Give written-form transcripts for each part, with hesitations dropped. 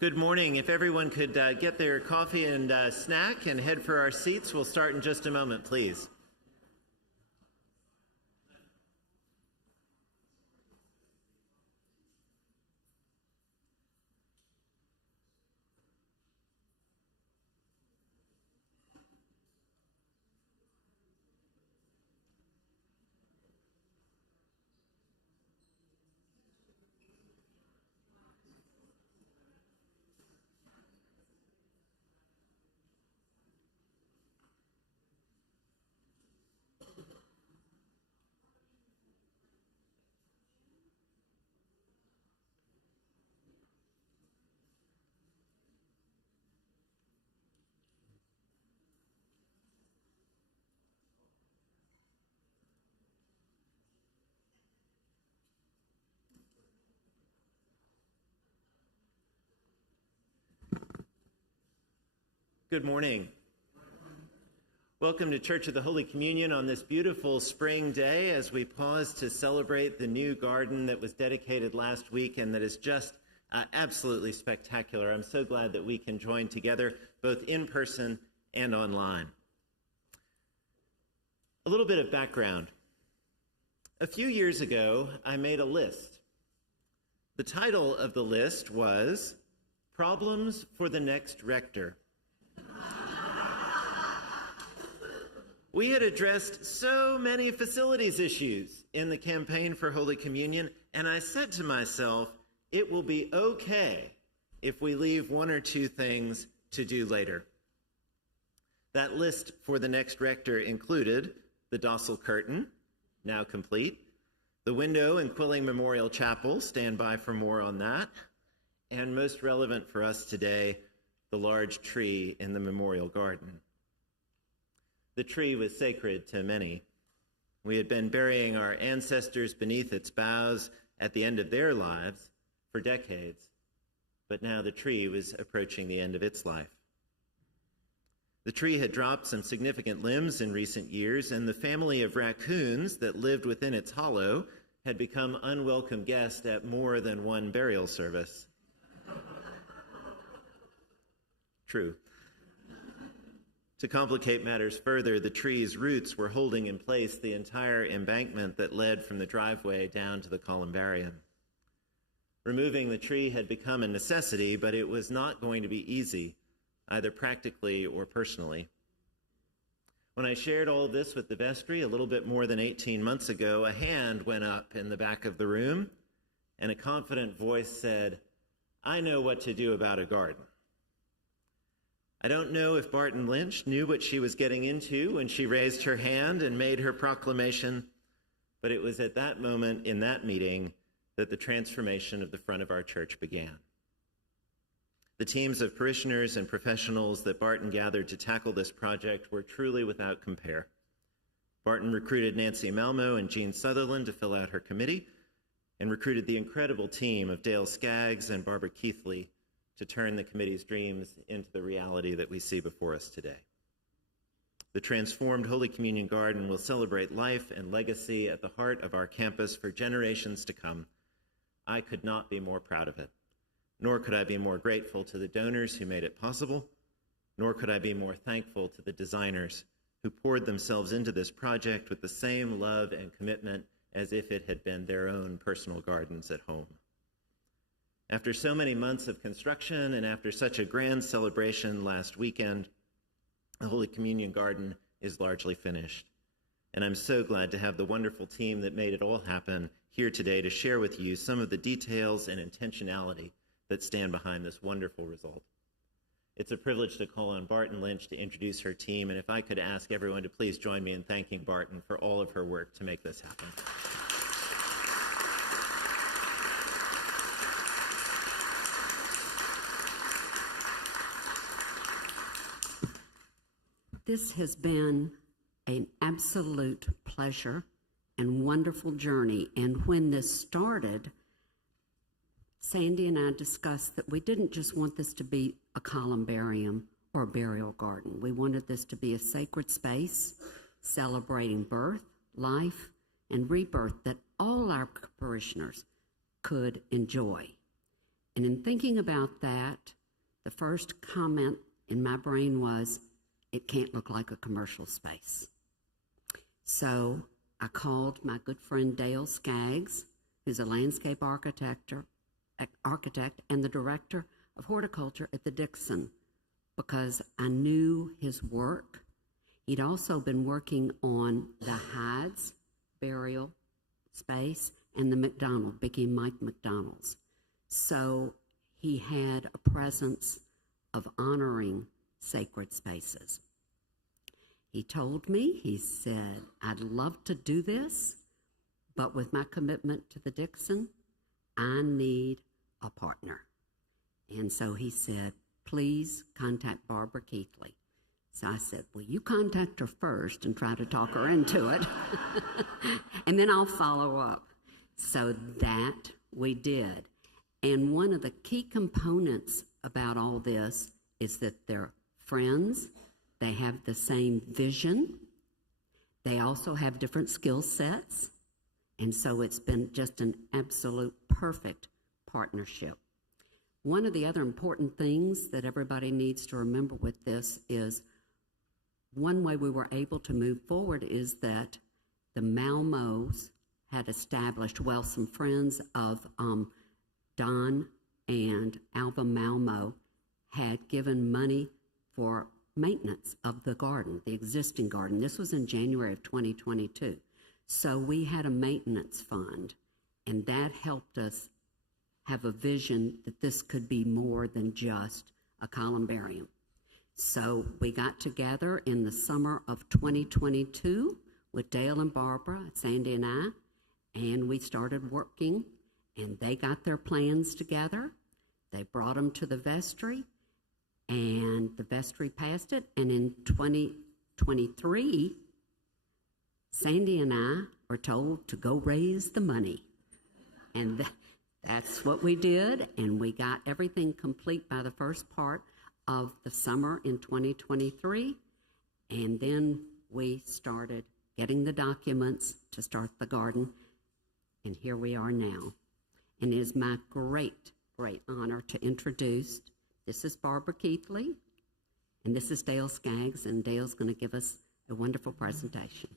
Good morning. If everyone could get their coffee and snack and head for our seats, we'll start in just a moment, please. Good morning. Welcome to Church of the Holy Communion on this beautiful spring day as we pause to celebrate the new garden that was dedicated last week and that is just absolutely spectacular. I'm so glad that we can join together both in person and online. A little bit of background. A few years ago, I made a list. The title of the list was Problems for the Next Rector. We had addressed so many facilities issues in the campaign for Holy Communion, and I said to myself, it will be okay if we leave one or two things to do later. That list for the next rector included the Dossal curtain, now complete, the window in Quilling Memorial Chapel, stand by for more on that, and most relevant for us today, the large tree in the memorial garden. The tree was sacred to many. We had been burying our ancestors beneath its boughs at the end of their lives for decades, but now the tree was approaching the end of its life. The tree had dropped some significant limbs in recent years, and the family of raccoons that lived within its hollow had become unwelcome guests at more than one burial service. True. To complicate matters further, the tree's roots were holding in place the entire embankment that led from the driveway down to the columbarium. Removing the tree had become a necessity, but it was not going to be easy, either practically or personally. When I shared all of this with the vestry a little bit more than 18 months ago, a hand went up in the back of the room, and a confident voice said, "I know what to do about a garden." I don't know if Barton Lynch knew what she was getting into when she raised her hand and made her proclamation, but it was at that moment in that meeting that the transformation of the front of our church began. The teams of parishioners and professionals that Barton gathered to tackle this project were truly without compare. Barton recruited Nancy Malmo and Jean Sutherland to fill out her committee and recruited the incredible team of Dale Skaggs and Barbara Keithley to turn the committee's dreams into the reality that we see before us today. The transformed Holy Communion Garden will celebrate life and legacy at the heart of our campus for generations to come. I could not be more proud of it, nor could I be more grateful to the donors who made it possible, nor could I be more thankful to the designers who poured themselves into this project with the same love and commitment as if it had been their own personal gardens at home. After so many months of construction and after such a grand celebration last weekend, the Holy Communion Garden is largely finished. And I'm so glad to have the wonderful team that made it all happen here today to share with you some of the details and intentionality that stand behind this wonderful result. It's a privilege to call on Barton Lynch to introduce her team, and if I could ask everyone to please join me in thanking Barton for all of her work to make this happen. This has been an absolute pleasure and wonderful journey. And when this started, Sandy and I discussed that we didn't just want this to be a columbarium or a burial garden. We wanted this to be a sacred space celebrating birth, life, and rebirth that all our parishioners could enjoy. And in thinking about that, the first comment in my brain was, it can't look like a commercial space. So I called my good friend Dale Skaggs, who's a landscape architect and the director of horticulture at the Dixon, because I knew his work. He'd also been working on the Hyde's burial space and the Mickey and Mike McDonald's. So he had a presence of honoring sacred spaces. He told me, he said, I'd love to do this, but with my commitment to the Dixon, I need a partner. And so he said, please contact Barbara Keithley. So I said, well, you contact her first and try to talk her into it, and then I'll follow up. So that we did. And one of the key components about all this is that they're friends, they have the same vision, they also have different skill sets, and so it's been just an absolute perfect partnership. One of the other important things that everybody needs to remember with this is one way we were able to move forward is that the Malmos had established, well, some friends of Don and Alva Malmo had given money for maintenance of the garden, the existing garden. This was in January of 2022. So we had a maintenance fund, and that helped us have a vision that this could be more than just a columbarium. So we got together in the summer of 2022 with Dale and Barbara, Sandy and I, and we started working, and they got their plans together. They brought them to the vestry, and the vestry passed it. And in 2023, Sandy and I were told to go raise the money. And that's what we did, and we got everything complete by the first part of the summer in 2023. And then we started getting the documents to start the garden, and here we are now. And it is my great, great honor to introduce, this is Barbara Keithley, and this is Dale Skaggs, and Dale's going to give us a wonderful presentation.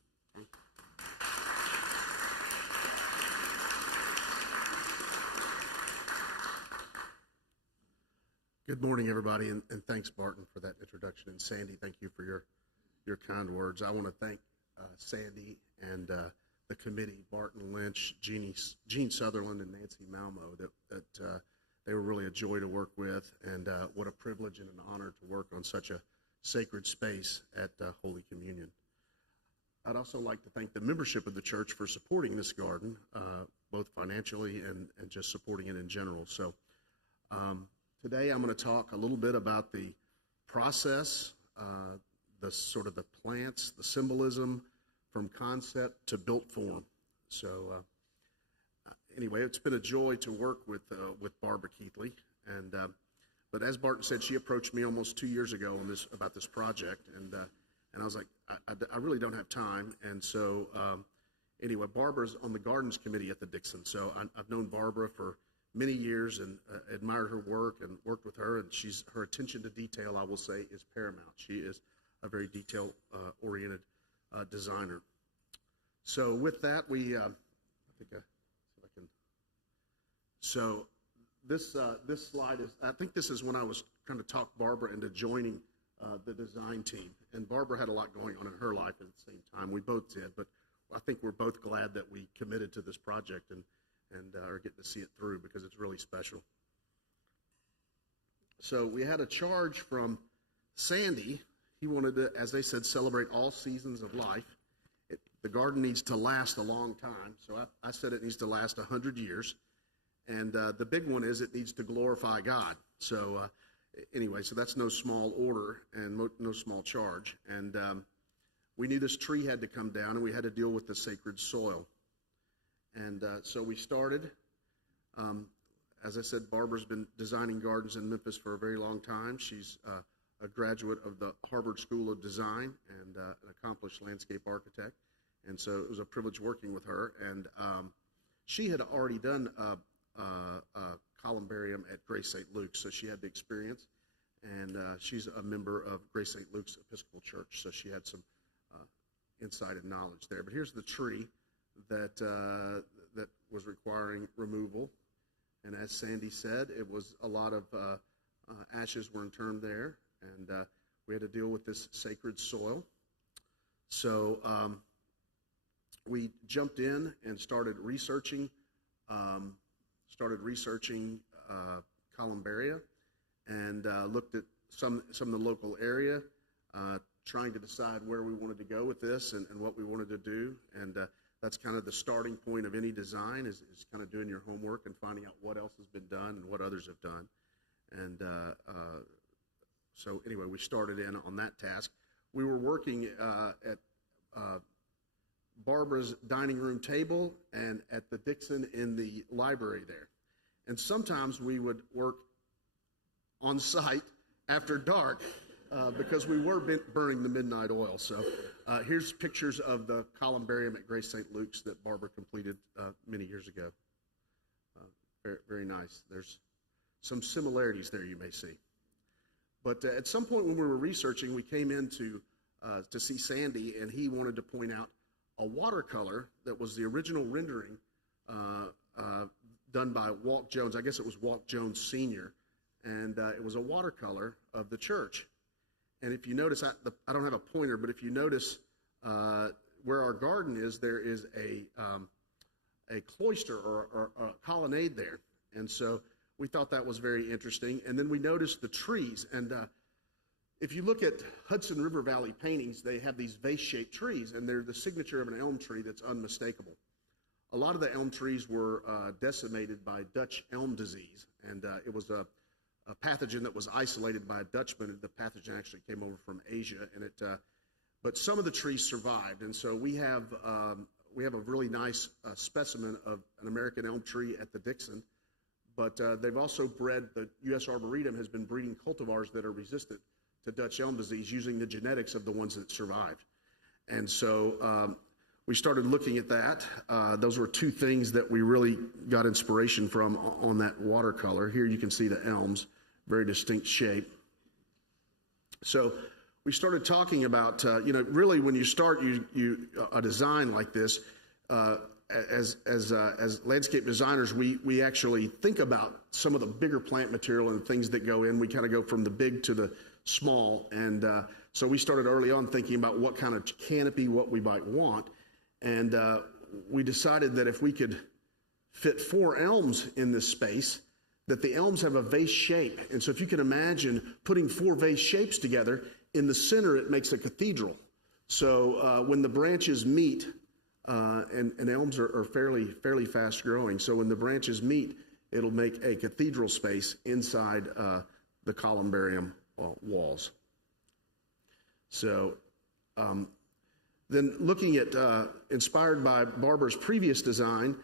Good morning, everybody, and thanks, Barton, for that introduction. And Sandy, thank you for your kind words. I want to thank Sandy and the committee, Barton Lynch, Jean Sutherland, and Nancy Malmo, that they were really a joy to work with, and what a privilege and an honor to work on such a sacred space at Holy Communion. I'd also like to thank the membership of the church for supporting this garden, both financially and just supporting it in general. So today I'm going to talk a little bit about the process, the sort of the plants, the symbolism from concept to built form. So anyway, it's been a joy to work with Barbara Keithley, and but as Barton said, she approached me almost 2 years ago on about this project, and I was like, I really don't have time, and so anyway, Barbara's on the Gardens Committee at the Dixon, so I've known Barbara for many years and admired her work and worked with her, and her attention to detail, I will say, is paramount. She is a very detail-oriented designer. So with that, So this slide is, I think this is when I was trying to talk Barbara into joining the design team. And Barbara had a lot going on in her life at the same time. We both did, but I think we're both glad that we committed to this project and are getting to see it through because it's really special. So we had a charge from Sandy. He wanted to, as they said, celebrate all seasons of life. The garden needs to last a long time. So I said it needs to last 100 years. And the big one is it needs to glorify God. So anyway, so that's no small order and no small charge. And we knew this tree had to come down, and we had to deal with the sacred soil. And so we started. As I said, Barbara's been designing gardens in Memphis for a very long time. She's a graduate of the Harvard School of Design and an accomplished landscape architect. And so it was a privilege working with her. And she had already done columbarium at Grace St. Luke's, so she had the experience, and she's a member of Grace St. Luke's Episcopal Church, so she had some insight and knowledge there. But here's the tree that that was requiring removal, and as Sandy said, it was a lot of ashes were interned there, and we had to deal with this sacred soil. So we jumped in and started researching columbaria, and looked at some of the local area, trying to decide where we wanted to go with this and what we wanted to do. And that's kind of the starting point of any design, is kind of doing your homework and finding out what else has been done and what others have done. And so anyway, we started in on that task. We were working at Barbara's dining room table and at the Dixon in the library there. And sometimes we would work on site after dark because we were burning the midnight oil. So here's pictures of the columbarium at Grace St. Luke's that Barbara completed many years ago. Very, very nice. There's some similarities there you may see. But at some point when we were researching, we came in to see Sandy, and he wanted to point out a watercolor that was the original rendering done by Walt Jones. I guess it was Walt Jones Sr., and it was a watercolor of the church. And if you notice, I don't have a pointer, but if you notice where our garden is, there is a cloister or a colonnade there. And so we thought that was very interesting. And then we noticed the trees. And if you look at Hudson River Valley paintings, they have these vase-shaped trees, and they're the signature of an elm tree that's unmistakable. A lot of the elm trees were decimated by Dutch elm disease, and it was a pathogen that was isolated by a Dutchman. The pathogen actually came over from Asia, and but some of the trees survived. And so we have a really nice specimen of an American elm tree at the Dixon. But they've also bred, the U.S. Arboretum has been breeding cultivars that are resistant to Dutch elm disease using the genetics of the ones that survived. And so we started looking at that. Those were two things that we really got inspiration from on that watercolor. Here you can see the elms, very distinct shape. So we started talking about, really when you start a design like this, as landscape designers, we actually think about some of the bigger plant material and things that go in. We kind of go from the big to the small, and so we started early on thinking about what kind of canopy, what we might want, and we decided that if we could fit 4 elms in this space, that the elms have a vase shape. And so if you can imagine putting 4 vase shapes together, in the center it makes a cathedral. So when the branches meet, and elms are fairly fast growing, so when the branches meet, it'll make a cathedral space inside the columbarium walls. So then looking at, inspired by Barbara's previous design,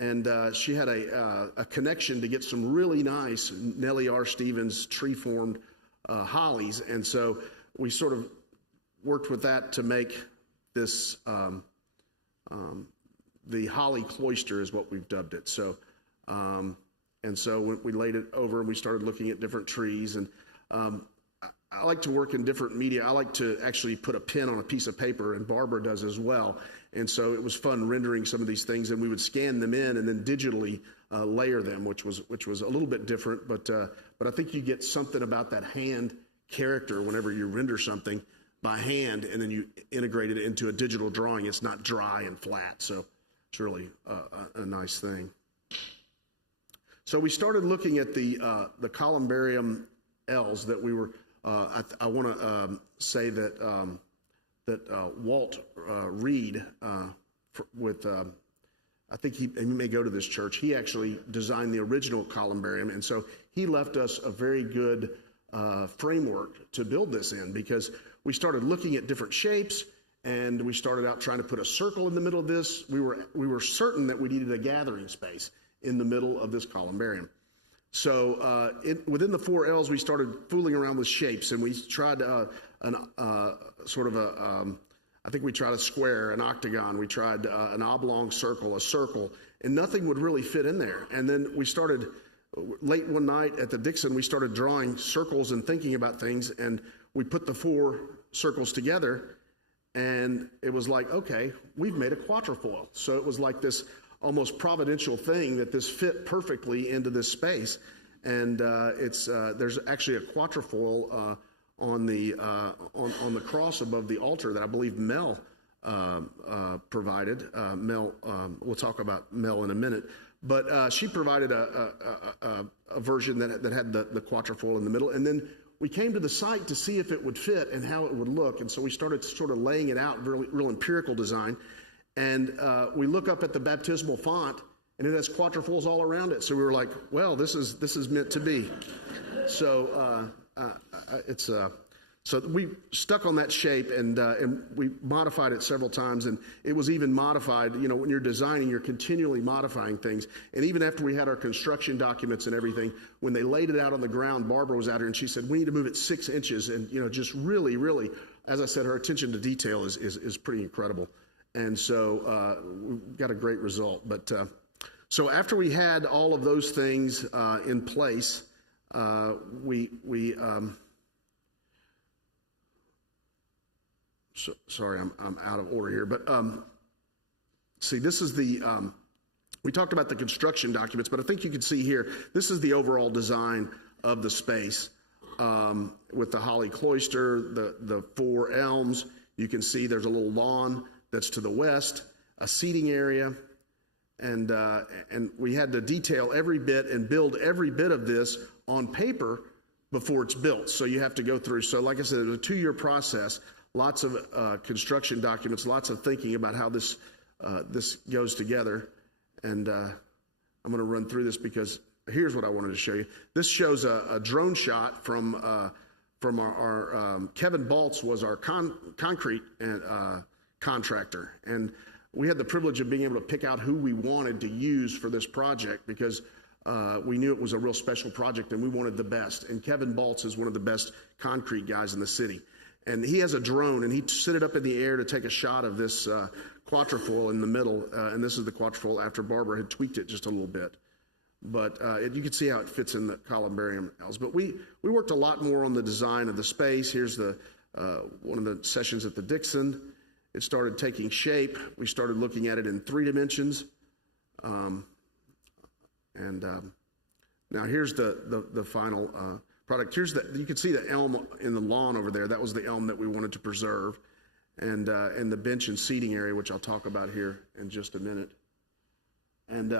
and she had a connection to get some really nice Nellie R. Stevens tree-formed hollies, and so we sort of worked with that to make this, the holly cloister is what we've dubbed it. So, and so we laid it over and we started looking at different trees, and I like to work in different media. I like to actually put a pen on a piece of paper, and Barbara does as well. And so it was fun rendering some of these things, and we would scan them in and then digitally layer them, which was a little bit different. But I think you get something about that hand character whenever you render something by hand and then you integrate it into a digital drawing. It's not dry and flat, so it's really a nice thing. So we started looking at the columbarium L's that we were. I want to say that Walt Reed, with I think he may go to this church. He actually designed the original columbarium, and so he left us a very good framework to build this in, because we started looking at different shapes, and we started out trying to put a circle in the middle of this. We were certain that we needed a gathering space in the middle of this columbarium. So within the 4 L's, we started fooling around with shapes, and we tried I think we tried a square, an octagon, we tried an oblong circle, a circle, and nothing would really fit in there. And then we started late one night at the Dixon, we started drawing circles and thinking about things, and we put the 4 circles together, and it was like, okay, we've made a quatrefoil. So it was like this almost providential thing that this fit perfectly into this space. And there's actually a quatrefoil on the cross above the altar that I believe Mel provided. Mel, we'll talk about Mel in a minute, but she provided a version that had the quatrefoil in the middle, and then we came to the site to see if it would fit and how it would look, and so we started sort of laying it out, real empirical design, and we look up at the baptismal font, and it has quatrefoils all around it. So we were like, well, this is meant to be. So so we stuck on that shape, and we modified it several times, and it was even modified. You know, when you're designing, you're continually modifying things. And even after we had our construction documents and everything, when they laid it out on the ground, Barbara was out here, and she said, we need to move it 6 inches. And, you know, just really, really, as I said, her attention to detail is pretty incredible. And so we got a great result. But so after we had all of those things in place, sorry, I'm out of order here, but see, this is the, we talked about the construction documents, but I think you can see here, this is the overall design of the space with the holly cloister, the 4 elms. You can see there's a little lawn that's to the west, a seating area, and we had to detail every bit and build every bit of this on paper before it's built. So you have to go through, so like I said, it was a 2-year process. Lots of construction documents, lots of thinking about how this goes together. And I'm going to run through this because here's what I wanted to show you. This shows a drone shot from our Kevin Baltz was our concrete contractor. And we had the privilege of being able to pick out who we wanted to use for this project because we knew it was a real special project and we wanted the best. And Kevin Baltz is one of the best concrete guys in the city. And he has a drone, and he set it up in the air to take a shot of this quatrefoil in the middle. And this is the quatrefoil after Barbara had tweaked it just a little bit. But you can see how it fits in the columbarium elms. But we worked a lot more on the design of the space. Here's the one of the sessions at the Dixon. It started taking shape. We started looking at it in 3 dimensions. Now here's the final product. You can see the elm in the lawn over there. That was the elm that we wanted to preserve, and the bench and seating area, which I'll talk about here in just a minute. And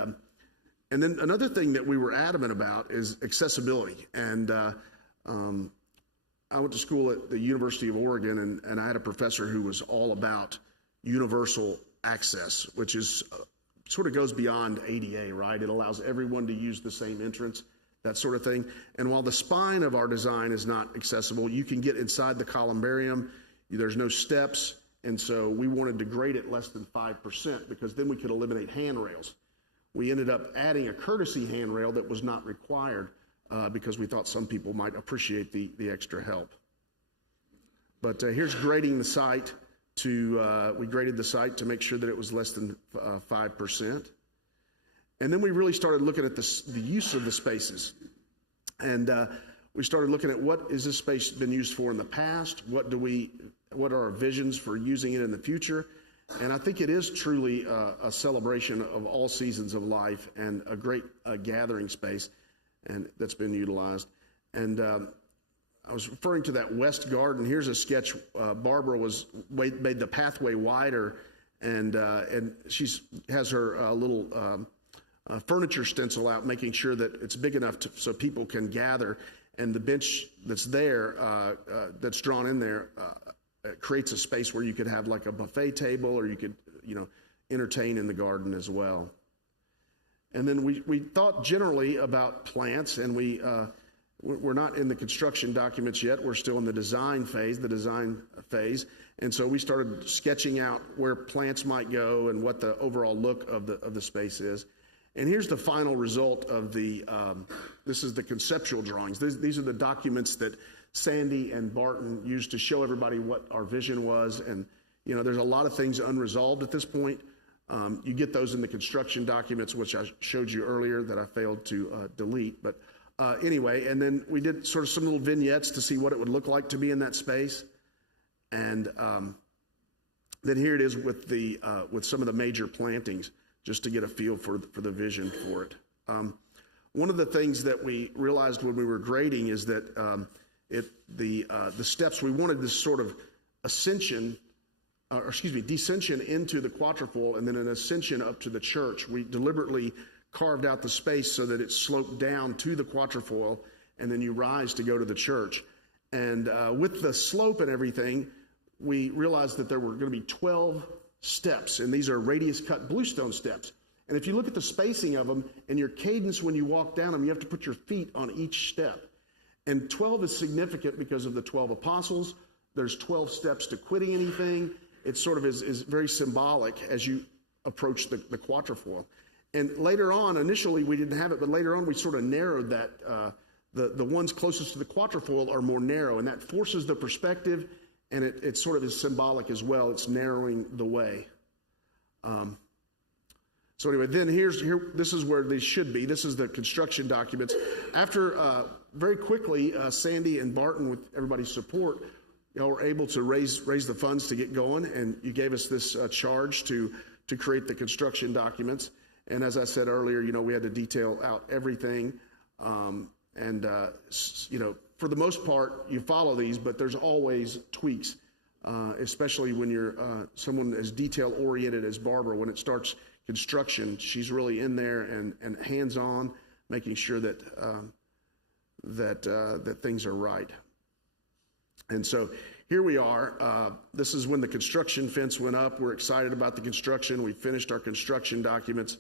then another thing that we were adamant about is accessibility. And I went to school at the University of Oregon, and I had a professor who was all about universal access, which is sort of goes beyond ADA, right? It allows everyone to use the same entrance, that sort of thing. And while the spine of our design is not accessible, you can get inside the columbarium. There's no steps. And so we wanted to grade it less than 5% because then we could eliminate handrails. We ended up adding a courtesy handrail that was not required because we thought some people might appreciate the extra help. But here's grading the site we graded the site to make sure that it was less than 5%. And then we really started looking at the use of the spaces. And we started looking at what is this space been used for in the past? What are our visions for using it in the future? And I think it is truly a celebration of all seasons of life and a great gathering space and that's been utilized. And I was referring to that west garden. Here's a sketch. Barbara made the pathway wider, and she has her little furniture stencil out, making sure that it's big enough so people can gather. And the bench that's there, that's drawn in there, creates a space where you could have like a buffet table, or you could, entertain in the garden as well. And then we thought generally about plants, and we're not in the construction documents yet. We're still in the design phase. And so we started sketching out where plants might go and what the overall look of the space is. And here's the final result of this is the conceptual drawings. These are the documents that Sandy and Barton used to show everybody what our vision was. And, there's a lot of things unresolved at this point. You get those in the construction documents, which I showed you earlier that I failed to delete. But anyway, and then we did sort of some little vignettes to see what it would look like to be in that space. And then here it is with the with some of the major plantings, just to get a feel for the vision for it. One of the things that we realized when we were grading is that the steps, we wanted this sort of descension into the quatrefoil and then an ascension up to the church. We deliberately carved out the space so that it sloped down to the quatrefoil, and then you rise to go to the church. And with the slope and everything, we realized that there were going to be 12 steps, and these are radius cut bluestone steps. And if you look at the spacing of them and your cadence when you walk down them, you have to put your feet on each step. And 12 is significant because of the 12 apostles. There's 12 steps to quitting anything. It sort of is very symbolic as you approach the quatrefoil. And later on, initially we didn't have it, but later on we sort of narrowed that. The ones closest to the quatrefoil are more narrow, and that forces the perspective, and it sort of is symbolic as well. It's narrowing the way. So anyway, then this is where they should be. This is the construction documents. After very quickly, Sandy and Barton, with everybody's support, y'all were able to raise the funds to get going, and you gave us this charge to create the construction documents. And as I said earlier, we had to detail out everything, for the most part, you follow these, but there's always tweaks, especially when you're someone as detail-oriented as Barbara. When it starts construction, she's really in there and hands-on, making sure that things are right. And so here we are. This is when the construction fence went up. We're excited about the construction. We finished our construction documents.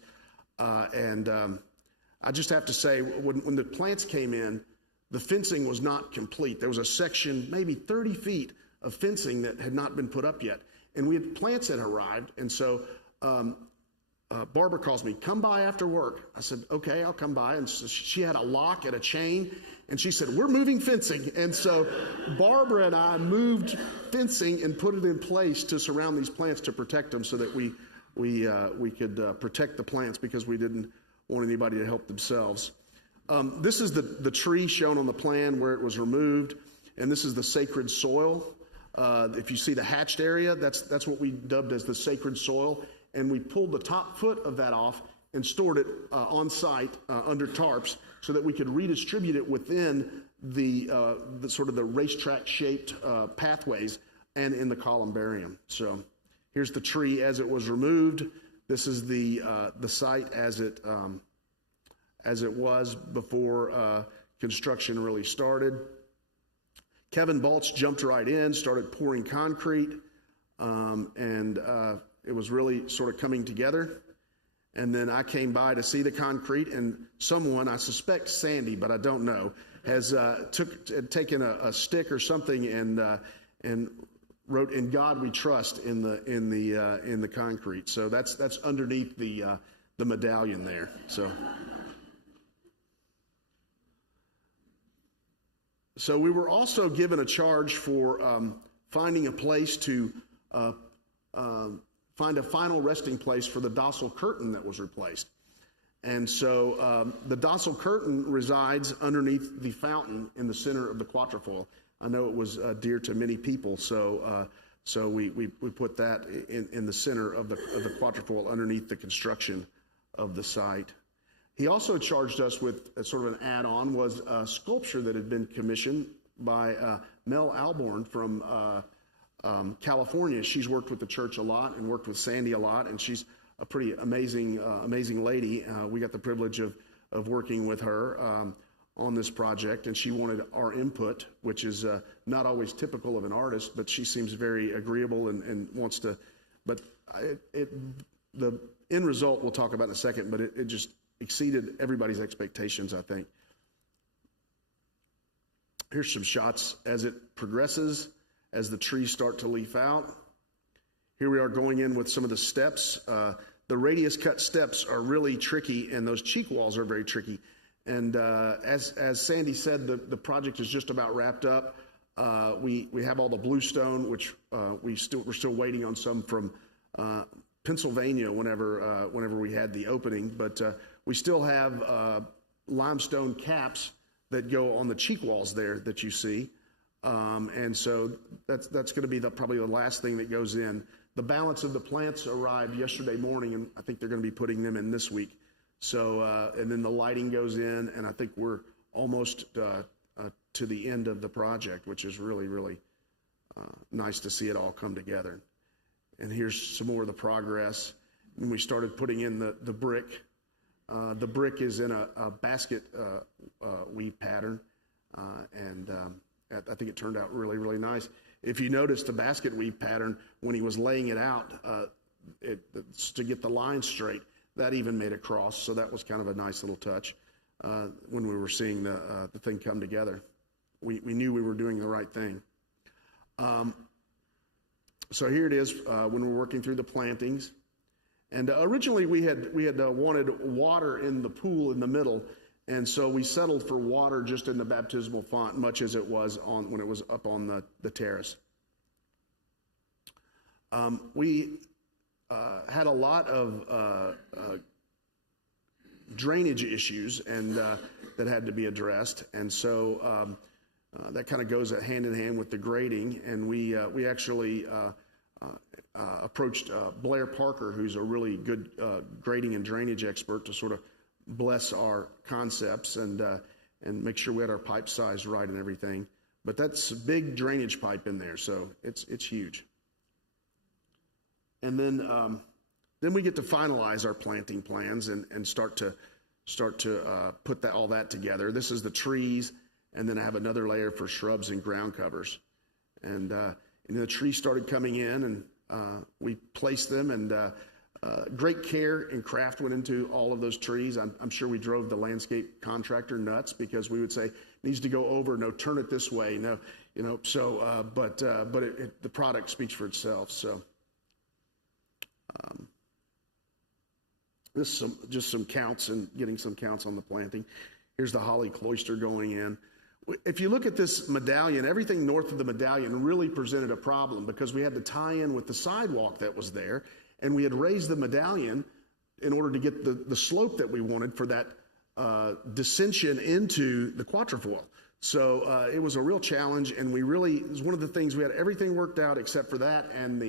I just have to say, when the plants came in, the fencing was not complete. There was a section, maybe 30 feet of fencing that had not been put up yet. And plants had arrived. And so Barbara calls me, come by after work. I said, okay, I'll come by. And so she had a lock and a chain. And she said, we're moving fencing. And so Barbara and I moved fencing and put it in place to surround these plants to protect them so that we could protect the plants because we didn't want anybody to help themselves. This is the tree shown on the plan where it was removed, and this is the sacred soil. If you see the hatched area, that's what we dubbed as the sacred soil, and we pulled the top foot of that off and stored it on site under tarps so that we could redistribute it within the sort of the racetrack shaped pathways and in the columbarium. So here's the tree as it was removed. This is the site as it was before construction really started. Kevin Baltz jumped right in, started pouring concrete, and it was really sort of coming together. And then I came by to see the concrete, and someone, I suspect Sandy, but I don't know, has taken a stick or something and wrote "In God We Trust" in the concrete. So that's underneath the medallion there. So we were also given a charge for finding a place to find a final resting place for the docile curtain that was replaced. And so the docile curtain resides underneath the fountain in the center of the quatrefoil. I know it was dear to many people, so we put that in the center of the quatrefoil underneath the construction of the site. He also charged us with sort of an add-on, was a sculpture that had been commissioned by Mel Alborn from California. She's worked with the church a lot and worked with Sandy a lot, and she's a pretty amazing lady. We got the privilege of working with her on this project, and she wanted our input, which is not always typical of an artist, but she seems very agreeable and wants to. But the end result we'll talk about in a second, but it just exceeded everybody's expectations, I think. Here's some shots as it progresses, as the trees start to leaf out. Here we are going in with some of the steps. The radius cut steps are really tricky, and those cheek walls are very tricky. And as Sandy said, the project is just about wrapped up. We have all the bluestone, which we're still waiting on some from Pennsylvania whenever we had the opening, but we still have limestone caps that go on the cheek walls there that you see. And so that's going to be probably the last thing that goes in. The balance of the plants arrived yesterday morning, and I think they're going to be putting them in this week. So, and then the lighting goes in, and I think we're almost to the end of the project, which is really, really nice to see it all come together. And here's some more of the progress. When we started putting in the brick, the brick is in a basket weave pattern, and I think it turned out really, really nice. If you notice the basket weave pattern, when he was laying it out to get the line straight, that even made a cross, so that was kind of a nice little touch when we were seeing the thing come together. We knew we were doing the right thing. So here it is when we're working through the plantings. And originally we had wanted water in the pool in the middle, and so we settled for water just in the baptismal font, much as it was when it was up on the terrace. We had a lot of drainage issues and that had to be addressed, and so that kind of goes hand in hand with the grading. And we actually approached Blair Parker, who's a really good grading and drainage expert, to sort of bless our concepts and make sure we had our pipe size right and everything. But that's a big drainage pipe in there, so it's huge. And then we get to finalize our planting plans and start to put all that together. This is the trees, and then I have another layer for shrubs and ground covers. And the trees started coming in, and we placed them, and great care and craft went into all of those trees. I'm sure we drove the landscape contractor nuts, because we would say, needs to go over, no, turn it this way, no, so, but the product speaks for itself. So this is just some counts and getting some counts on the planting. Here's the holly cloister going in. If you look at this medallion, everything north of the medallion really presented a problem, because we had to tie in with the sidewalk that was there, and we had raised the medallion in order to get the slope that we wanted for that dissension into the quatrefoil. So it was a real challenge, and it was one of the things, we had everything worked out except for that and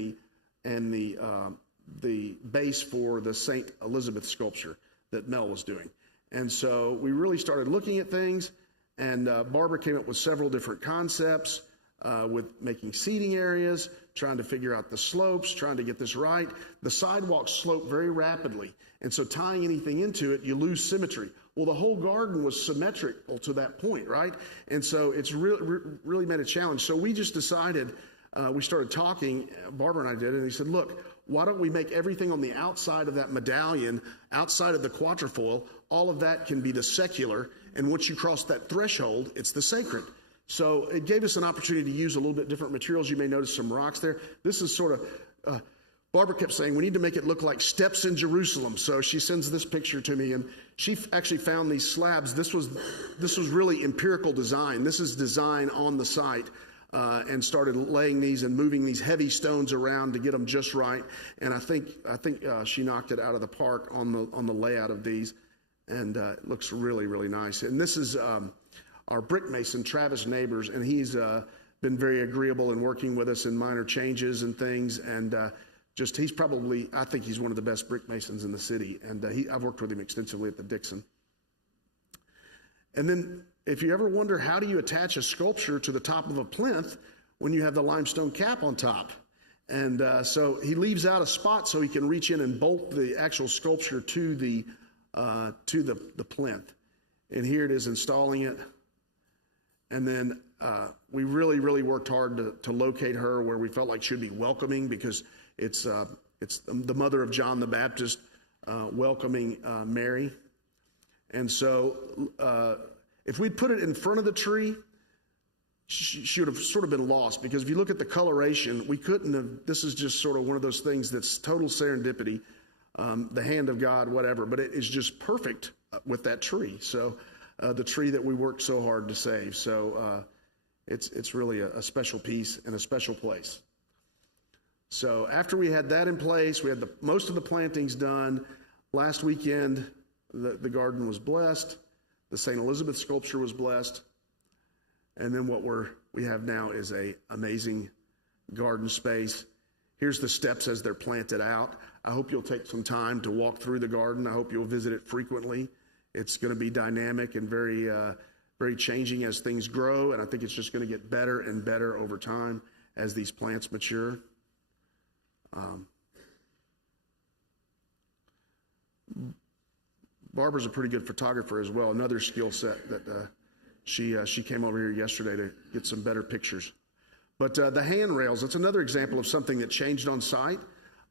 the base for the St. Elizabeth sculpture that Mel was doing. And so we really started looking at things, and Barbara came up with several different concepts with making seating areas, trying to figure out the slopes, trying to get this right. The sidewalks slope very rapidly, and so tying anything into it, you lose symmetry. Well, the whole garden was symmetrical to that point, right? And so it's really made a challenge. So we just decided, we started talking, Barbara and I did, and he said, look, why don't we make everything on the outside of that medallion, outside of the quatrefoil, all of that can be the secular, and once you cross that threshold, it's the sacred. So it gave us an opportunity to use a little bit different materials. You may notice some rocks there. This is sort of, Barbara kept saying, we need to make it look like steps in Jerusalem. So she sends this picture to me, and she actually found these slabs. This was really empirical design. This is design on the site. And started laying these and moving these heavy stones around to get them just right. And I think she knocked it out of the park on the layout of these, and it looks really, really nice. And this is our brick mason, Travis Neighbors, and he's been very agreeable in working with us in minor changes and things. And he's probably, I think he's one of the best brick masons in the city. And I've worked with him extensively at the Dixon. And then, if you ever wonder, how do you attach a sculpture to the top of a plinth when you have the limestone cap on top? And so he leaves out a spot so he can reach in and bolt the actual sculpture to the plinth. And here it is, installing it. And then we really, really worked hard to locate her where we felt like she'd be welcoming, because it's the mother of John the Baptist welcoming Mary. And so if we'd put it in front of the tree, she would have sort of been lost, because if you look at the coloration, we couldn't have, this is just sort of one of those things that's total serendipity, the hand of God, whatever, but it is just perfect with that tree. So the tree that we worked so hard to save. So it's really a special piece and a special place. So after we had that in place, we had most of the plantings done. Last weekend, the garden was blessed. The St. Elizabeth sculpture was blessed. And then what we have now is a amazing garden space. Here's the steps as they're planted out. I hope you'll take some time to walk through the garden. I hope you'll visit it frequently. It's going to be dynamic and very, very changing as things grow. And I think it's just going to get better and better over time as these plants mature. Barbara's a pretty good photographer as well. Another skill set that she came over here yesterday to get some better pictures. But the handrails, it's another example of something that changed on site.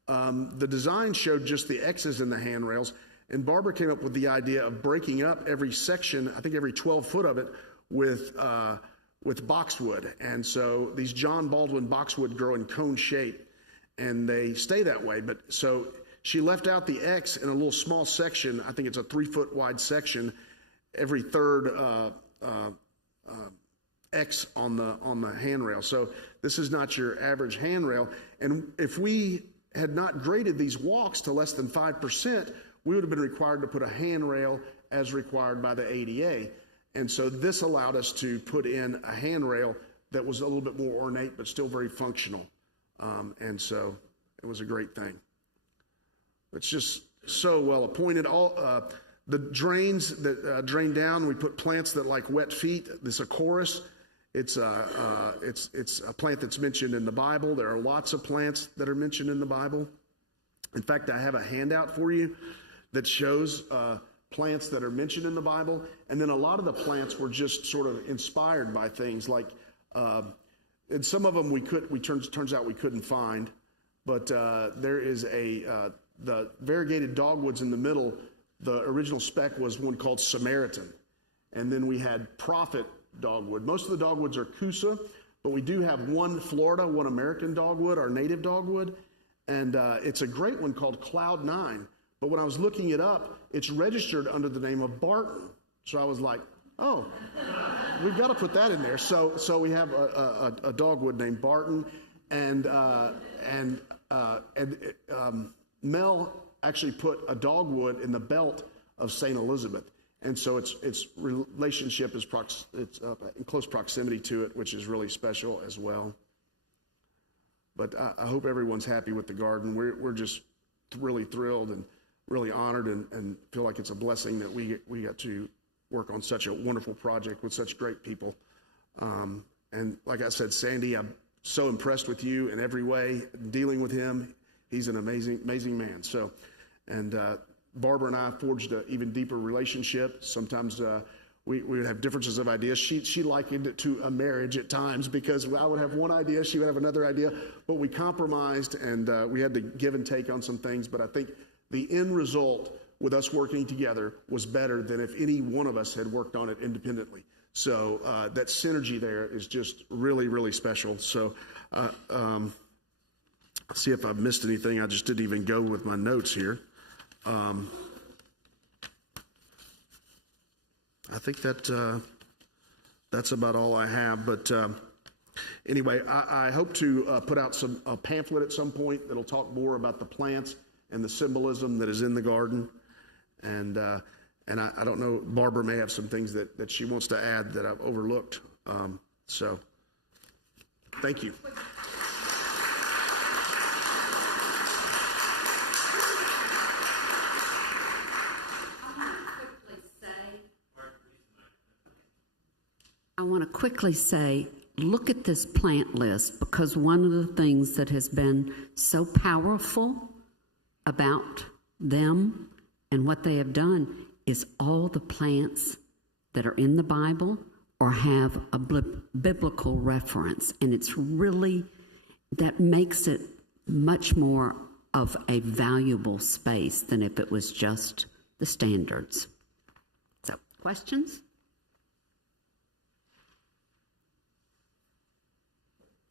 The design showed just the X's in the handrails, and Barbara came up with the idea of breaking up every section, I think every 12 foot of it, with boxwood. And so these John Baldwin boxwood grow in cone shape, and they stay that way. But so she left out the X in a little small section. I think it's a 3 foot wide section. Every third X on the handrail. So this is not your average handrail. And if we had not graded these walks to less than 5%, we would have been required to put a handrail as required by the ADA. And so this allowed us to put in a handrail that was a little bit more ornate, but still very functional. And so it was a great thing. It's just so well appointed. All the drains that drain down, we put plants that like wet feet. This Acorus, it's a plant that's mentioned in the Bible. There are lots of plants that are mentioned in the Bible. In fact, I have a handout for you that shows plants that are mentioned in the Bible, and then a lot of the plants were just sort of inspired by things like, and some of them turns out we couldn't find, but there is the variegated dogwoods in the middle. The original spec was one called Samaritan, and then we had Prophet dogwood. Most of the dogwoods are Coosa, but we do have one Florida, one American dogwood, our native dogwood, and it's a great one called Cloud 9. But when I was looking it up, it's registered under the name of Barton. So I was like, oh, we've got to put that in there. So we have a dogwood named Barton, and Mel actually put a dogwood in the belt of St. Elizabeth. And so its relationship is in close proximity to it, which is really special as well. But I hope everyone's happy with the garden. We're just really thrilled and really honored and feel like it's a blessing that we got to work on such a wonderful project with such great people. And like I said, Sandy, I'm so impressed with you in every way, dealing with him. He's an amazing, amazing man. So, and Barbara and I forged an even deeper relationship. Sometimes we would have differences of ideas. She likened it to a marriage at times because I would have one idea, she would have another idea, but we compromised and we had to give and take on some things. But I think the end result with us working together was better than if any one of us had worked on it independently. So that synergy there is just really, really special. So let's see if I've missed anything. I just didn't even go with my notes here. I think that's about all I have. But anyway, I hope to put out a pamphlet at some point that'll talk more about the plants and the symbolism that is in the garden. And I don't know, Barbara may have some things that she wants to add that I've overlooked. So thank you. I want to quickly say, look at this plant list, because one of the things that has been so powerful about them and what they have done is all the plants that are in the Bible or have a biblical reference. And it's really, that makes it much more of a valuable space than if it was just the standards. So, questions?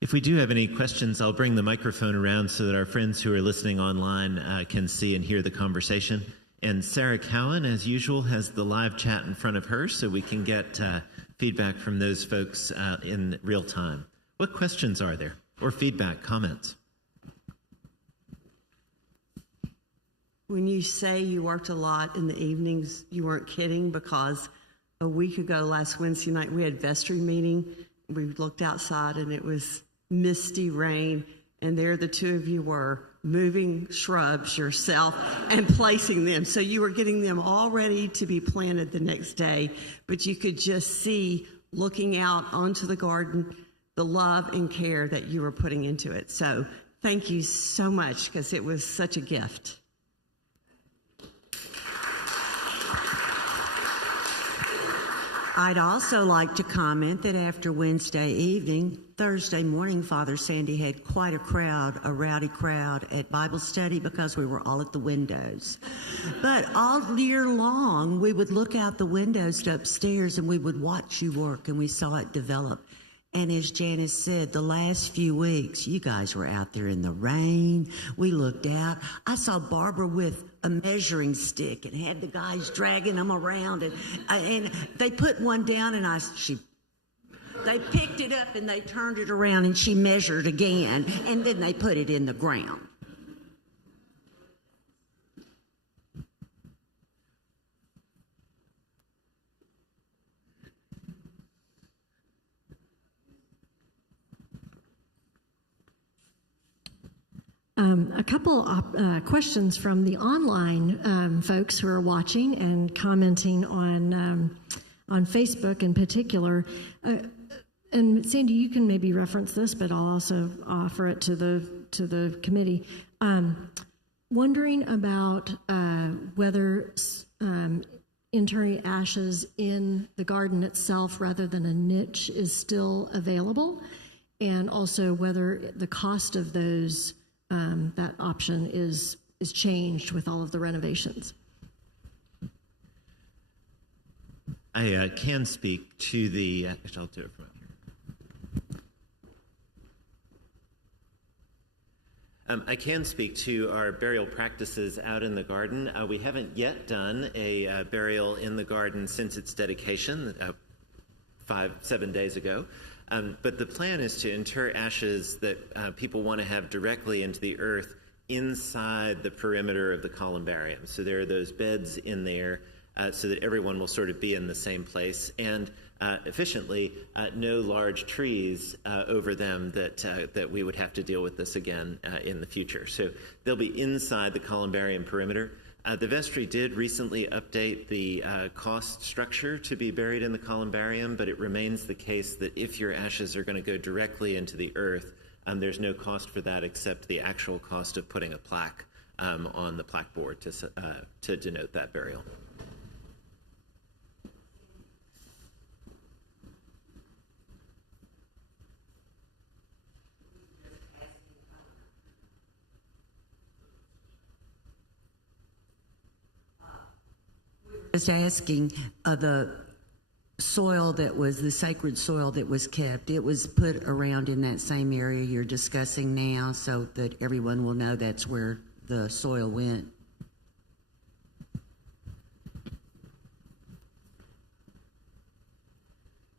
If we do have any questions, I'll bring the microphone around so that our friends who are listening online can see and hear the conversation. And Sarah Cowan, as usual, has the live chat in front of her so we can get feedback from those folks in real time. What questions are there? Or feedback, comments? When you say you worked a lot in the evenings, you weren't kidding, because a week ago, last Wednesday night, we had vestry meeting. We looked outside and it was misty rain, and there the two of you were moving shrubs yourself and placing them. So you were getting them all ready to be planted the next day, but you could just see, looking out onto the garden, the love and care that you were putting into it. So thank you so much, because it was such a gift. I'd also like to comment that after Wednesday evening, Thursday morning, Father Sandy had quite a crowd, a rowdy crowd at Bible study, because we were all at the windows. But all year long, we would look out the windows to upstairs and we would watch you work, and we saw it develop. And as Janice said, the last few weeks, you guys were out there in the rain. We looked out. I saw Barbara with a measuring stick and had the guys dragging them around. And they put one down, and they picked it up and they turned it around, and she measured again, and then they put it in the ground. A couple questions from the online folks who are watching and commenting on Facebook in particular. And Sandy, you can maybe reference this, but I'll also offer it to the committee. Wondering about whether interring ashes in the garden itself rather than a niche is still available, and also whether the cost of those that option is changed with all of the renovations. I can speak to the. Actually, I'll do it from up here. I can speak to our burial practices out in the garden. We haven't yet done a burial in the garden since its dedication 5-7 days ago. But the plan is to inter ashes that people want to have directly into the earth inside the perimeter of the columbarium. So there are those beds in there so that everyone will sort of be in the same place, and efficiently no large trees over them that we would have to deal with this again in the future. So they'll be inside the columbarium perimeter. The vestry did recently update the cost structure to be buried in the columbarium, but it remains the case that if your ashes are going to go directly into the earth, there's no cost for that except the actual cost of putting a plaque on the plaque board to denote that burial. Just asking the soil that was the sacred soil that was kept, it was put around in that same area you're discussing now, so that everyone will know that's where the soil went.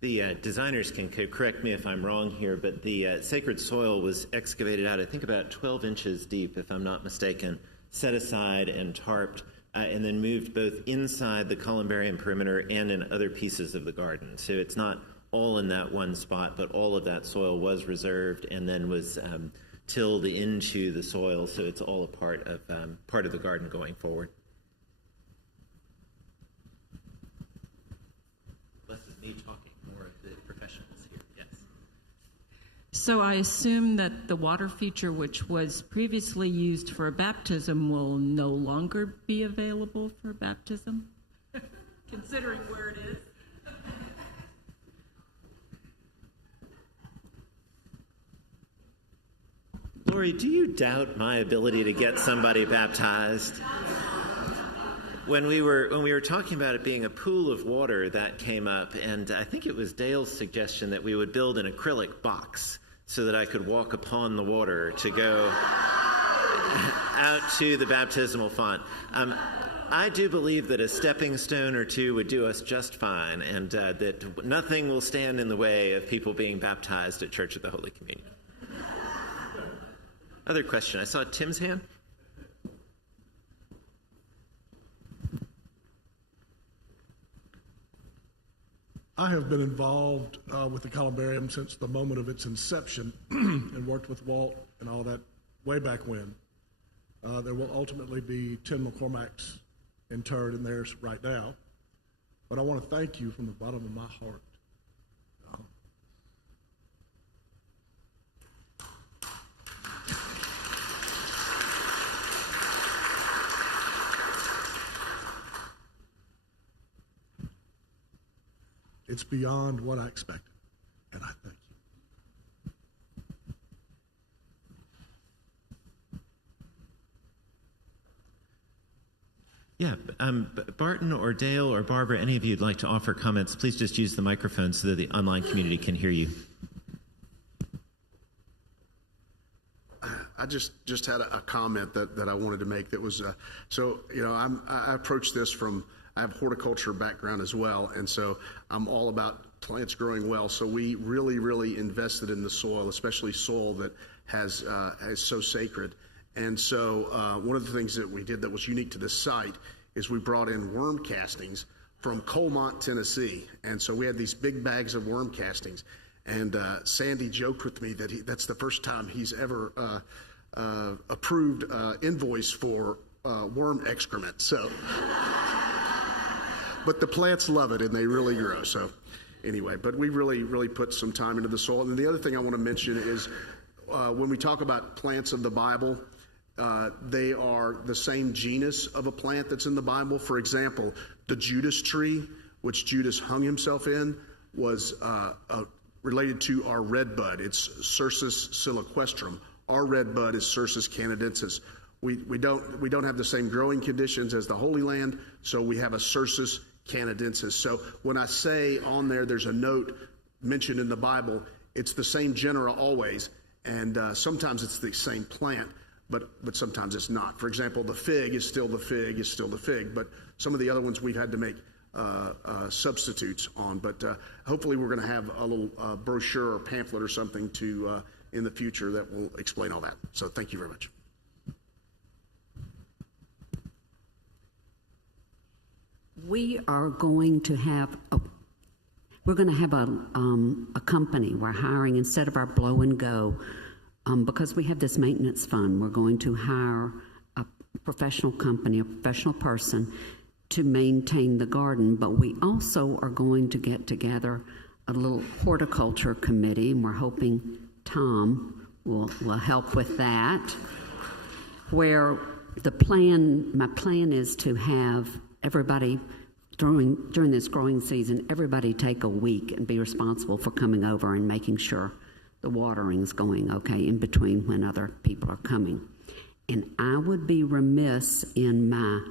The designers can correct me if I'm wrong here, but the sacred soil was excavated out, I think about 12 inches deep, if I'm not mistaken, set aside and tarped, and then moved both inside the columbarium perimeter and in other pieces of the garden. So it's not all in that one spot, but all of that soil was reserved and then was tilled into the soil, so it's all a part of the garden going forward. Less is me talking, more of the professionals here. Yes. So I assume that the water feature, which was previously used for baptism, will no longer be available for baptism, considering where it is. Lori, do you doubt my ability to get somebody baptized? When we were talking about it being a pool of water, that came up, and I think it was Dale's suggestion that we would build an acrylic box so that I could walk upon the water to go out to the baptismal font. I do believe that a stepping stone or two would do us just fine, and that nothing will stand in the way of people being baptized at Church of the Holy Communion. Other question. I saw Tim's hand. I have been involved with the columbarium since the moment of its inception and worked with Walt and all that way back when. There will ultimately be 10 McCormacks interred in theirs right now. But I want to thank you from the bottom of my heart. It's beyond what I expected, and I thank you. Yeah, Barton or Dale or Barbara, any of you would like to offer comments, please just use the microphone so that the online community can hear you. I just had a comment that I wanted to make that was, I approach this from, I have horticulture background as well, and so I'm all about plants growing well. So we really invested in the soil, especially soil that is so sacred. And so one of the things that we did that was unique to this site is we brought in worm castings from Colmont, Tennessee. And so we had these big bags of worm castings. And Sandy joked with me that that's the first time he's ever approved invoice for worm excrement. So, but the plants love it and they really grow. So anyway, but we really put some time into the soil. And the other thing I want to mention is when we talk about plants of the Bible, they are the same genus of a plant that's in the Bible. For example, the Judas tree, which Judas hung himself in, was related to our redbud. It's Cercis siliquestrum. Our redbud is Cercis canadensis. We don't have the same growing conditions as the Holy Land, so we have a Cercis canadensis. So when I say on there's a note mentioned in the Bible, it's the same genera always, and sometimes it's the same plant, but sometimes it's not. For example, the fig is still the fig, but some of the other ones we've had to make substitutes on. But hopefully we're going to have a little brochure or pamphlet or something to in the future that will explain all that. So thank you very much. We are going to have a company we're hiring instead of our blow and go. Because we have this maintenance fund, we're going to hire a professional company, a professional person to maintain the garden, but we also are going to get together a little horticulture committee, and we're hoping Tom will help with that, where my plan is to have everybody during this growing season, everybody take a week and be responsible for coming over and making sure the watering's going okay in between when other people are coming. And I would be remiss in my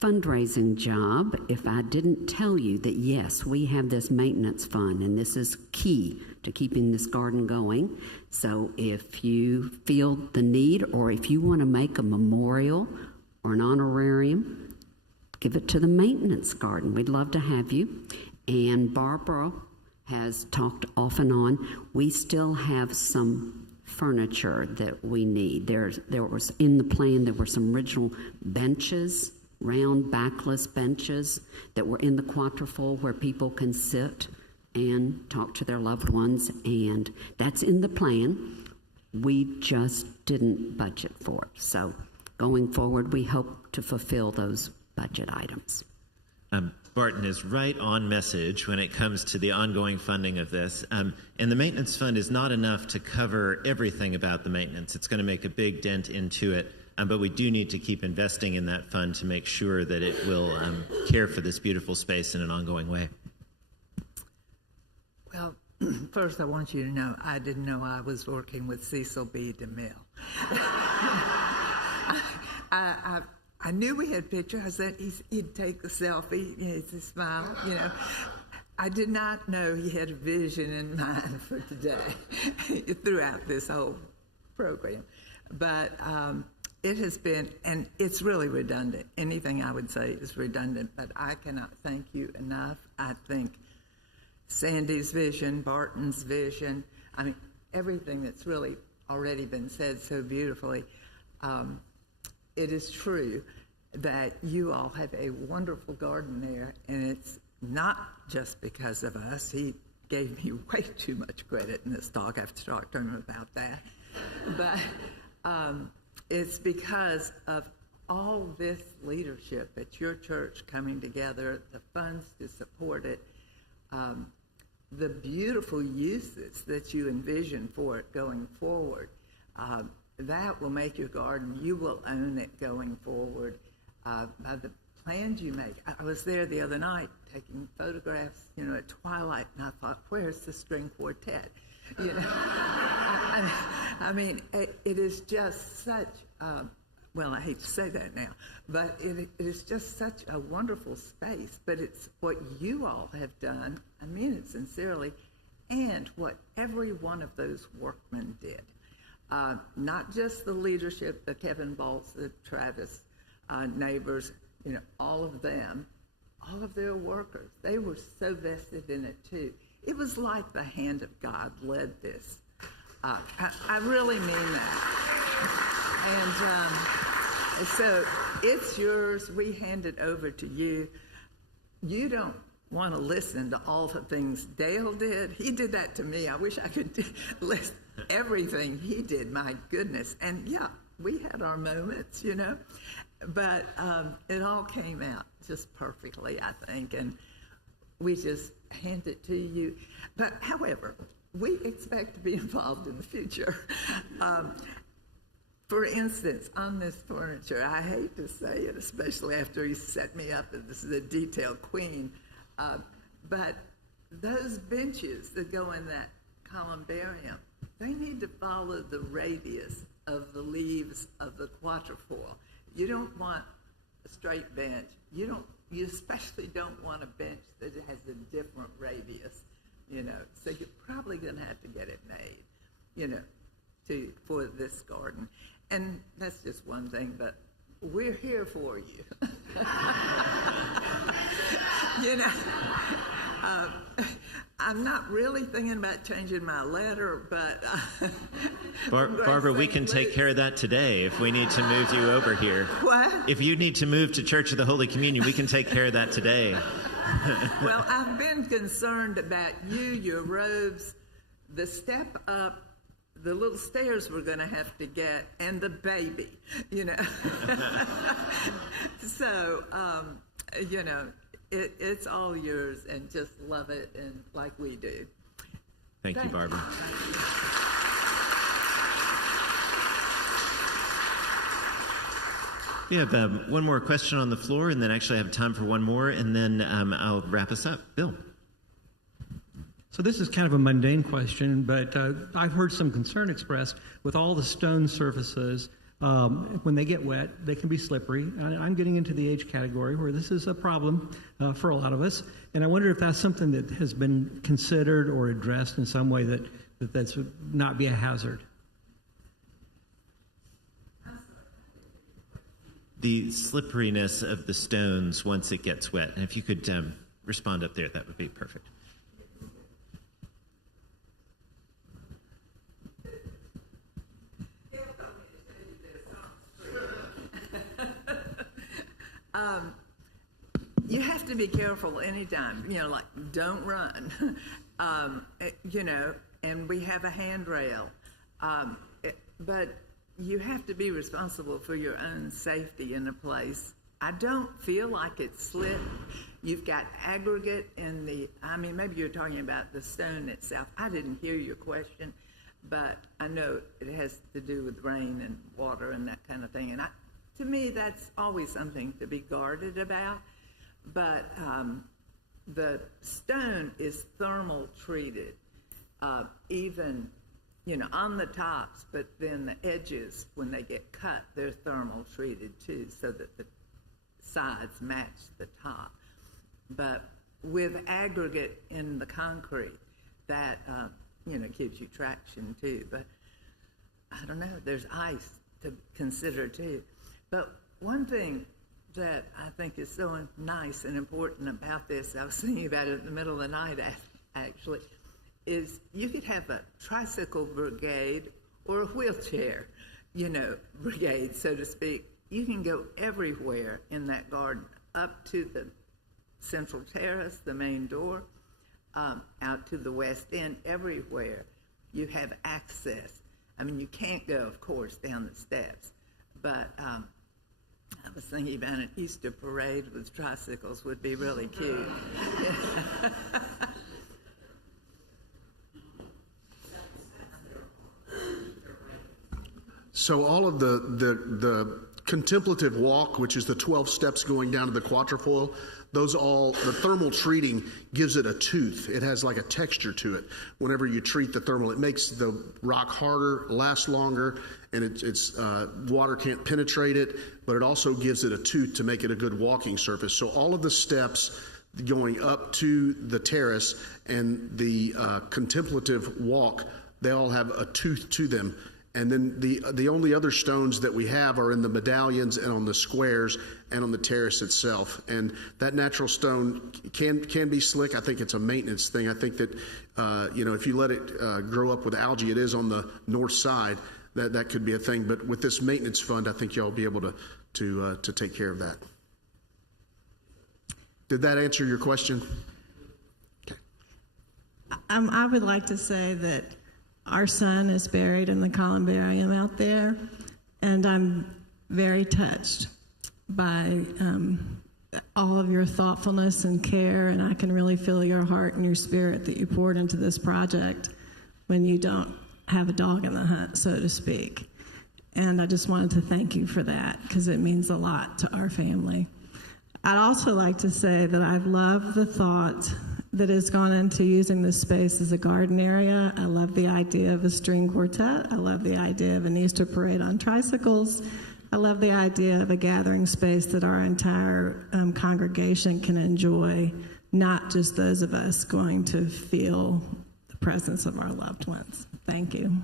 fundraising job if I didn't tell you that yes, we have this maintenance fund and this is key to keeping this garden going. So if you feel the need or if you want to make a memorial or an honorarium, give it to the maintenance garden. We'd love to have you. And Barbara has talked off and on. We still have some furniture that we need. There was in the plan, there were some original benches, round backless benches that were in the quatrefoil where people can sit and talk to their loved ones, and that's in the plan. We just didn't budget for it. So going forward, we hope to fulfill those budget items. Barton is right on message when it comes to the ongoing funding of this. And the maintenance fund is not enough to cover everything about the maintenance. It's going to make a big dent into it. But we do need to keep investing in that fund to make sure that it will care for this beautiful space in an ongoing way. Well, first I want you to know I didn't know I was working with Cecil B. DeMille. I knew we had pictures. I said he'd take the selfie, he'd smile, I did not know he had a vision in mind for today throughout this whole program. But it has been, and it's really redundant. Anything I would say is redundant, but I cannot thank you enough. I think Sandy's vision, Barton's vision, everything that's really already been said so beautifully. It is true that you all have a wonderful garden there, and it's not just because of us. He gave me way too much credit in this talk. I have to talk to him about that. But it's because of all this leadership at your church coming together, the funds to support it, the beautiful uses that you envision for it going forward. That will make your garden, you will own it going forward by the plans you make. I was there the other night taking photographs, at twilight, and I thought, where's the string quartet? I mean, it is just such, well, I hate to say that now, but it is just such a wonderful space. But it's what you all have done, I mean it sincerely, and what every one of those workmen did. Not just the leadership, the Kevin Baltz, the Travis neighbors, all of them, all of their workers, they were so vested in it too. It was like the hand of God led this. I really mean that. And so it's yours. We hand it over to you. You don't want to listen to all the things Dale did. He did that to me. I wish I could list everything he did. My goodness. And yeah, we had our moments, but it all came out just perfectly, I think. And we just hand it to you. But however, we expect to be involved in the future. For instance, on this furniture, I hate to say it, especially after he set me up as the detail queen, but those benches that go in that columbarium, they need to follow the radius of the leaves of the quatrefoil. You don't want a straight bench. You especially don't want a bench that has a different radius, So you're probably going to have to get it made, for this garden. And that's just one thing, but we're here for you. I'm not really thinking about changing my letter, but... Barbara, we can take care of that today if we need to move you over here. What? If you need to move to Church of the Holy Communion, we can take care of that today. Well, I've been concerned about you, your robes, the step up, the little stairs we're going to have to get, and the baby, So, it's all yours, and just love it, and like we do. Thank you, Barbara. We have one more question on the floor, and then actually I have time for one more, and then I'll wrap us up. Bill. So this is kind of a mundane question, but I've heard some concern expressed with all the stone surfaces. When they get wet, they can be slippery. I'm getting into the age category where this is a problem for a lot of us. And I wonder if that's something that has been considered or addressed in some way that's would not be a hazard. The slipperiness of the stones once it gets wet. And if you could respond up there, that would be perfect. You have to be careful anytime, like don't run, and we have a handrail, but you have to be responsible for your own safety in a place. I don't feel like it's slipped. You've got aggregate in maybe you're talking about the stone itself. I didn't hear your question, but I know it has to do with rain and water and that kind of thing. And to me, that's always something to be guarded about. But the stone is thermal treated, even, on the tops, but then the edges, when they get cut, they're thermal treated too, so that the sides match the top. But with aggregate in the concrete, that, gives you traction too. But I don't know, there's ice to consider too. But one thing that I think is so nice and important about this, I was thinking about it in the middle of the night actually, is you could have a tricycle brigade or a wheelchair, brigade, so to speak. You can go everywhere in that garden up to the central terrace, the main door, out to the west end, everywhere you have access. I mean, you can't go, of course, down the steps, but I was thinking about an Easter parade with tricycles would be really cute. So all of the contemplative walk, which is the 12 steps going down to the quatrefoil, the thermal treating gives it a tooth. It has like a texture to it. Whenever you treat the thermal, it makes the rock harder, last longer, and it's water can't penetrate it, but it also gives it a tooth to make it a good walking surface. So all of the steps going up to the terrace and the contemplative walk, they all have a tooth to them. And then the only other stones that we have are in the medallions and on the squares and on the terrace itself. And that natural stone can be slick. I think it's a maintenance thing. I think that if you let it grow up with algae, it is on the north side. That could be a thing. But with this maintenance fund, I think y'all will be able to take care of that. Did that answer your question? Okay. I would like to say that our son is buried in the columbarium out there, and I'm very touched by all of your thoughtfulness and care, and I can really feel your heart and your spirit that you poured into this project when you don't have a dog in the hunt, so to speak. And I just wanted to thank you for that, because it means a lot to our family. I'd also like to say that I love the thought that has gone into using this space as a garden area. I love the idea of a string quartet. I love the idea of an Easter parade on tricycles. I love the idea of a gathering space that our entire congregation can enjoy, not just those of us going to feel the presence of our loved ones. Thank you.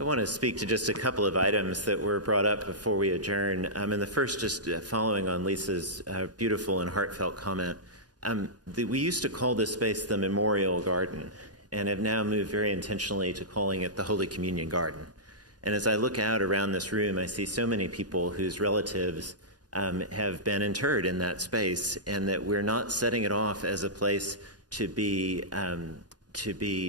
I want to speak to just a couple of items that were brought up before we adjourn. And the first, just following on Lisa's beautiful and heartfelt comment. We used to call this space the Memorial Garden, and have now moved very intentionally to calling it the Holy Communion Garden. And as I look out around this room, I see so many people whose relatives have been interred in that space, and that we're not setting it off as a place to be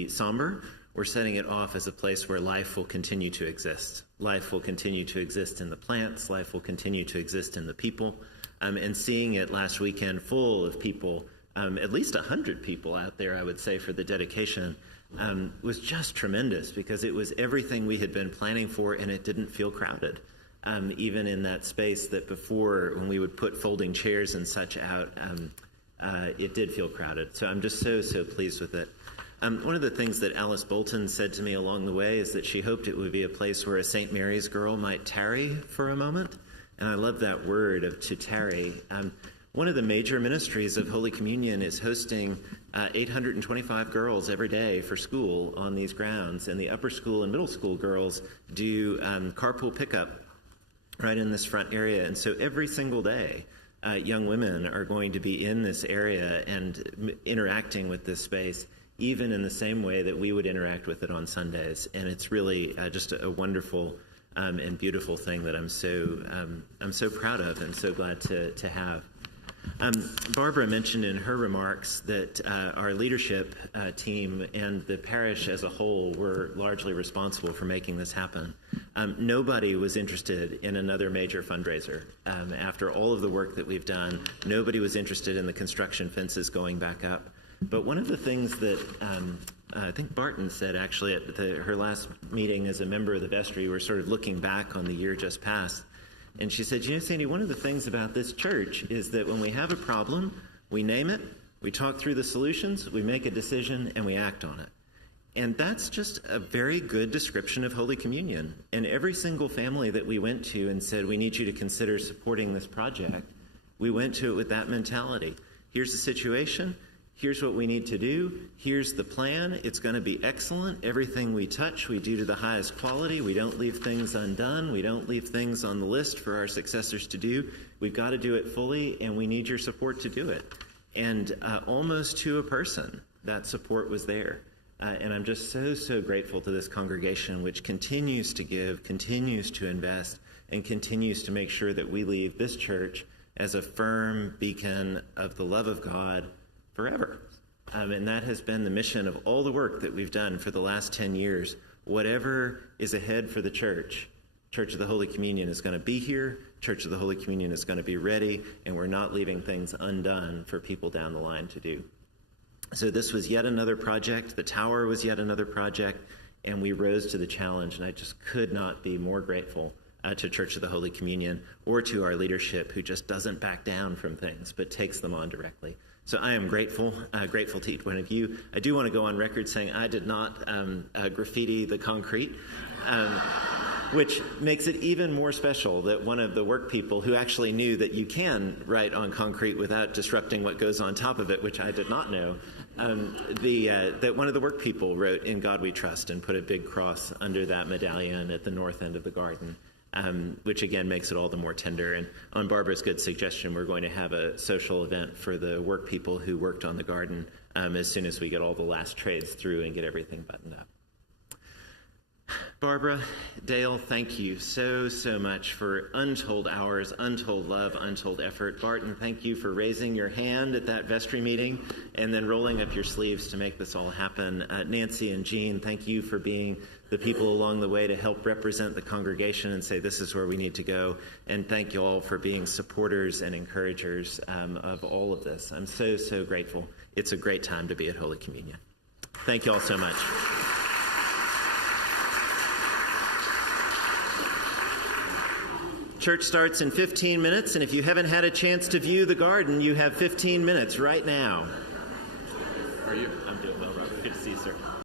somber. We're setting it off as a place where life will continue to exist. Life will continue to exist in the plants. Life will continue to exist in the people. And seeing it last weekend full of people, at least 100 people out there, I would say, for the dedication, was just tremendous, because it was everything we had been planning for, and it didn't feel crowded. Even in that space that before, when we would put folding chairs and such out, it did feel crowded. So I'm just so pleased with it. One of the things that Alice Bolton said to me along the way is that she hoped it would be a place where a St. Mary's girl might tarry for a moment. And I love that word of to tarry. One of the major ministries of Holy Communion is hosting 825 girls every day for school on these grounds. And the upper school and middle school girls do carpool pickup right in this front area. And so every single day, young women are going to be in this area and interacting with this space, even in the same way that we would interact with it on Sundays. And it's really just a wonderful and beautiful thing that I'm so proud of and so glad to have. Barbara mentioned in her remarks that our leadership team and the parish as a whole were largely responsible for making this happen. Nobody was interested in another major fundraiser. After all of the work that we've done, nobody was interested in the construction fences going back up. But one of the things that I think Barton said actually at her last meeting as a member of the vestry, we're sort of looking back on the year just past, and she said, Sandy, one of the things about this church is that when we have a problem, we name it, we talk through the solutions, we make a decision, and we act on it. And that's just a very good description of Holy Communion. And every single family that we went to and said, we need you to consider supporting this project, we went to it with that mentality. Here's the situation. Here's what we need to do. Here's the plan. It's going to be excellent. Everything we touch, we do to the highest quality. We don't leave things undone. We don't leave things on the list for our successors to do. We've got to do it fully, and we need your support to do it. And almost to a person, that support was there. And I'm just so grateful to this congregation, which continues to give, continues to invest, and continues to make sure that we leave this church as a firm beacon of the love of God forever. And that has been the mission of all the work that we've done for the last 10 years. Whatever is ahead for the Church of the Holy Communion is going to be here. Church of the Holy Communion is going to be ready, and we're not leaving things undone for people down the line to do. So this was yet another project. The tower was yet another project, and we rose to the challenge, and I just could not be more grateful to Church of the Holy Communion or to our leadership, who just doesn't back down from things but takes them on directly. So I am grateful to each one of you. I do want to go on record saying I did not graffiti the concrete, which makes it even more special that one of the work people who actually knew that you can write on concrete without disrupting what goes on top of it, which I did not know, that one of the work people wrote "In God We Trust" and put a big cross under that medallion at the north end of the garden. Which again makes it all the more tender. And on Barbara's good suggestion, we're going to have a social event for the work people who worked on the garden as soon as we get all the last trades through and get everything buttoned up. Barbara, Dale, thank you so much for untold hours, untold love, untold effort. Barton, thank you for raising your hand at that vestry meeting and then rolling up your sleeves to make this all happen. Nancy and Jean, thank you for being the people along the way to help represent the congregation and say this is where we need to go. And thank you all for being supporters and encouragers of all of this. I'm so grateful. It's a great time to be at Holy Communion. Thank you all so much. Church starts in 15 minutes, and if you haven't had a chance to view the garden, you have 15 minutes right now. Are you? I'm doing well, Robert. Good to see you, sir.